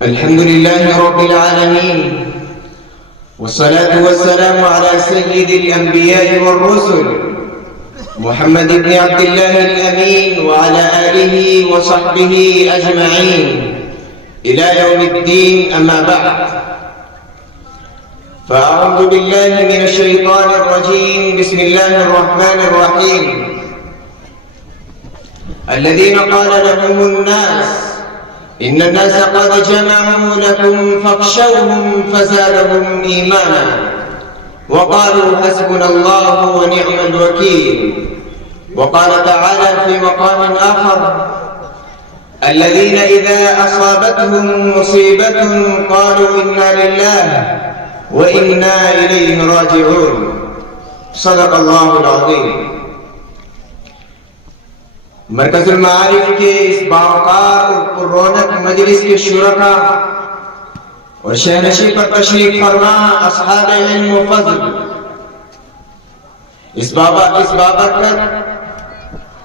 الحمد لله رب العالمين، والصلاة والسلام على سيد الأنبياء والرسل محمد بن عبد الله الأمين وعلى آله وصحبه أجمعين إلى يوم الدين. أما بعد، فأعوذ بالله من الشيطان الرجيم. بسم الله الرحمن الرحيم. الذين قال لهم الناس إن الناس قد جمعوا لكم فاخشوهم فزادهم إيمانا وقالوا حسبنا الله ونعم الوكيل. وقال تعالى في مقام آخر: الذين إذا أصابتهم مصيبة قالوا إنا لله وإنا إليه راجعون. صدق الله العظيم. مرکز المعارف کے اس باوقار اور پررونق مجلس کے شرکا اور شہنشی پر تشریف فرما اصحاب علم و فضل، اس بابرکت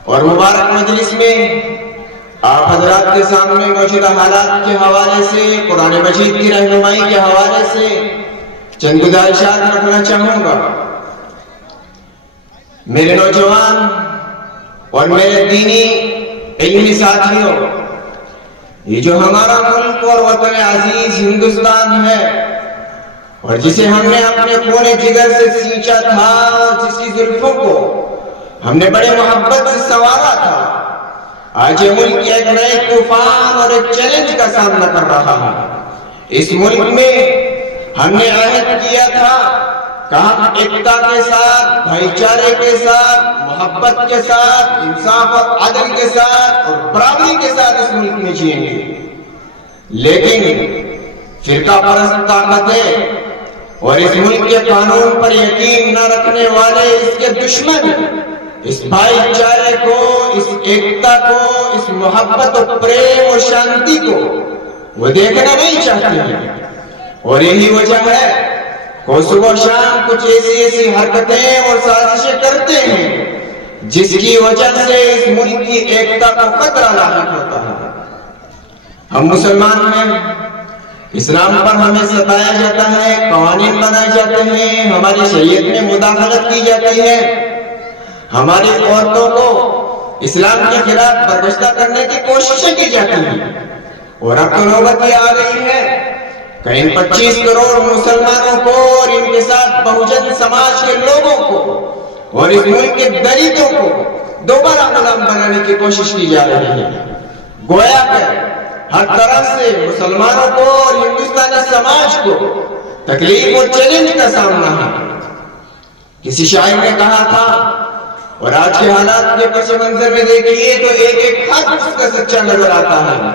اور مبارک مجلس میں آپ حضرات کے سامنے موجودہ حالات کے حوالے سے، قرآن مجید کی رہنمائی کے حوالے سے چند گزارشات رکھنا چاہوں گا. میرے نوجوان اور میرے دینی علمی ساتھیوں، یہ جو ہمارا ملک اور وطن عزیز ہندوستان ہے اور جسے ہم نے اپنے خون جگر سے سینچا تھا اور جس کی زلفوں کو ہم نے بڑے محبت سے سنوارا تھا، آج یہ ملک ایک نئے طوفان اور ایک چیلنج کا سامنا کر رہا ہے. اس ملک میں ہم نے عہد کیا تھا کہ ہم ایکتا کے ساتھ، بھائی چارے کے ساتھ، محبت کے ساتھ، انصاف اور عدل کے ساتھ اور برابری کے ساتھ اس ملک میں جئیں گے. لیکن فرقہ پرست طاقتیں اور اس ملک کے قانون پر یقین نہ رکھنے والے، اس کے دشمن، اس بھائی چارے کو، اس ایکتا کو، اس محبت اور پریم اور شانتی کو وہ دیکھنا نہیں چاہتے ہیں. اور یہی وجہ ہے کہ صبح شام کچھ ایسی حرکتیں اور سازشیں کرتے ہیں جس کی وجہ سے اس ملک کی ایکتا کو خطرہ لاحق ہوتا ہے. ہم مسلمان ہیں، اسلام پر ہمیں ستایا جاتا ہے، قوانین بنائے جاتے ہیں، ہماری شریعت میں مداخلت کی جاتی ہے، ہماری عورتوں کو اسلام کے خلاف برگشتہ کرنے کی کوششیں کی جاتی ہیں. اور اب تو نوبت یہ آ گئی ہے کہ ان 25 کروڑ مسلمانوں کو اور ان کے ساتھ بہوجن سماج کے لوگوں کو اور اس ملک کے دلتوں کو دوبارہ غلام بنانے کی کوشش کی جا رہی ہے. گویا کہ ہر طرح سے مسلمانوں کو اور ہندوستانی سماج کو تکلیف اور چیلنج کا سامنا ہے. کسی شاعر نے کہا تھا، اور آج کے حالات کے پس منظر میں دیکھیے تو ایک خط اس کا سچا نظر آتا ہے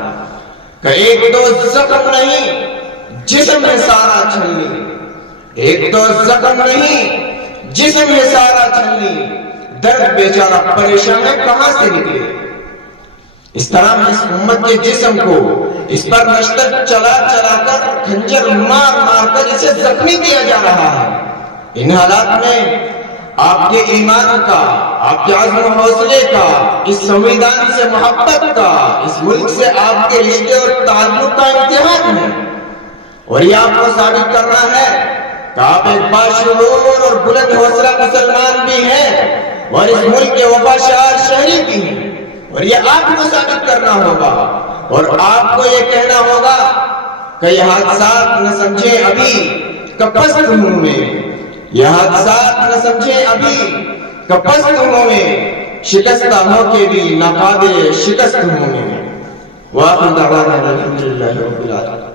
کہ ایک تو زخم نہیں جسم میں سارا چھلنی، ایک تو زخم نہیں جسم میں سارا چھلنی، درد بیچارہ پریشان ہے کہاں سے نکلے. اس طرح اس امت کے جسم کو اس پر نشتر چلا کر، کھنجر مار کر اسے زخمی کیا جا رہا ہے. ان حالات میں آپ کے ایمان کا، آپ کے عزم و حوصلے کا، اس سنویدان سے محبت کا، اس ملک سے آپ کے رشتے اور تعلق کا امتحان ہے. اور یہ آپ کو ثابت کرنا ہے کہ آپ ایک باشعور اور بلند حوصلہ مسلمان بھی ہیں اور اس ملک کے وفادار شہری بھی ہیں. اور یہ آپ کو ثابت کرنا ہوگا اور آپ کو یہ کہنا ہوگا کہ یہ حادثات نہ سمجھیں ابھی کہ پست ہوں میں، یہ حادثات نہ سمجھیں ابھی کہ پست ہوں میں، شکستہ ہو کے بھی ناقابل شکست ہوں میں. وآخر دعوانا الحمدللہ رب العالمین.